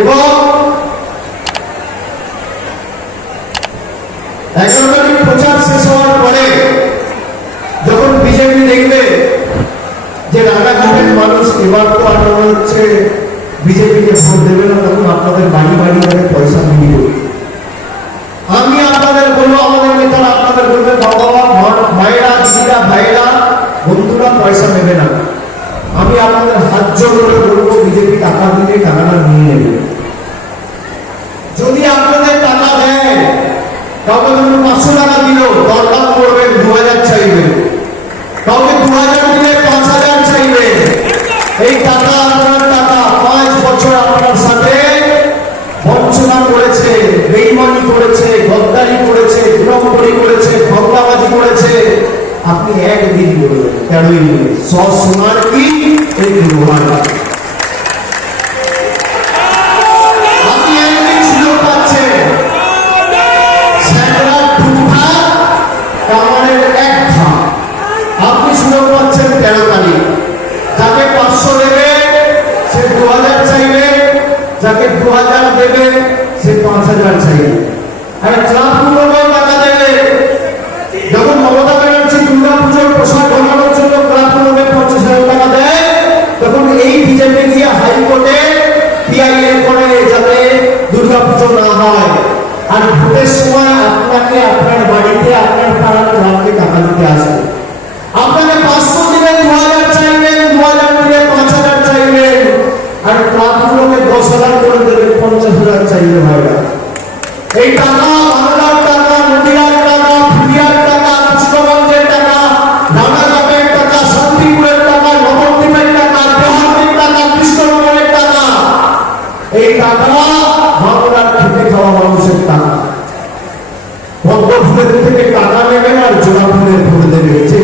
এবং এগারো তারিখ প্রচার শেষ হওয়ার পরে যখন বিজেপি দেখবে যে রানাঘাটের মানুষ এবার তো আটানো হচ্ছে, বিজেপিকে ভোট দেবে না, তখন আপনাদের বাড়ি বাড়ি করে পয়সা মিলিয়ে আমি আপনাদের বলব, আমাদের নেতারা আপনাদের বলবে, বাবা মায়েরা, দিদিরা ভাইরা বন্ধুরা পয়সা নেবে না। আমি আপনাদের হাত জোর করে বলব, বিজেপি টাকা দিলে টাকাটা নিয়ে নেবে। কাউকে ধরুন পাঁচশো টাকা দিল দরদাম করবেন দু হাজার চাইবেন কাউকে দু হাজার দিলে পাঁচ হাজার চাইবেন এই টাকা আপনার টাকা, পাঁচ বছর আপনার সাথে বঞ্চনা করেছে, বেইমানি করেছে, গদ্দারি করেছে বিড়ম্বরি করেছে ভঙ্গাবাজি করেছে। আপনি একদিন বলবেন তেরোই মিনিট সসমান কি? এই দুর্ভাগ্য দু হাজার দেবে, সে পাঁচ হাজার চাইবে। আর ক্লাবগুলোকেও টাকা দেবে। যখন মমতা ব্যানার্জি দুর্গা পুজোর বানানোর জন্য ক্লাবগুলোকে পঞ্চাশ হাজার টাকা দেয়, তখন এই বিজেপি গিয়ে হাইকোর্টে পিআইএল করে যাতে দুর্গা পুজো না হয়। আর ভোটের সময় আপনাকে আপনার বাড়িতে, আপনার পাড়ার গ্রামকে টাকা দিতে আসবে। ক্লাবগুলোকে দশ হাজার করে দেবেন পঞ্চাশ হাজার চাইবে ভাইরা এই টাকা, বাংলার টাকা নদীয়ার টাকা ফুলিয়ার টাকা, কৃষ্ণগঞ্জের টাকা রানাঘাটের টাকা, শান্তিপুরের টাকা, নবদ্বীপের টাকা দেহাতের টাকা, কৃষ্ণনগরের টাকা। এই টাকা বাংলার খেটে খাওয়া মানুষের টাকা। পদ্ম ফুলের থেকে টাকা নেবেন আর জোড়া ফুলের ফুল দেবে, যে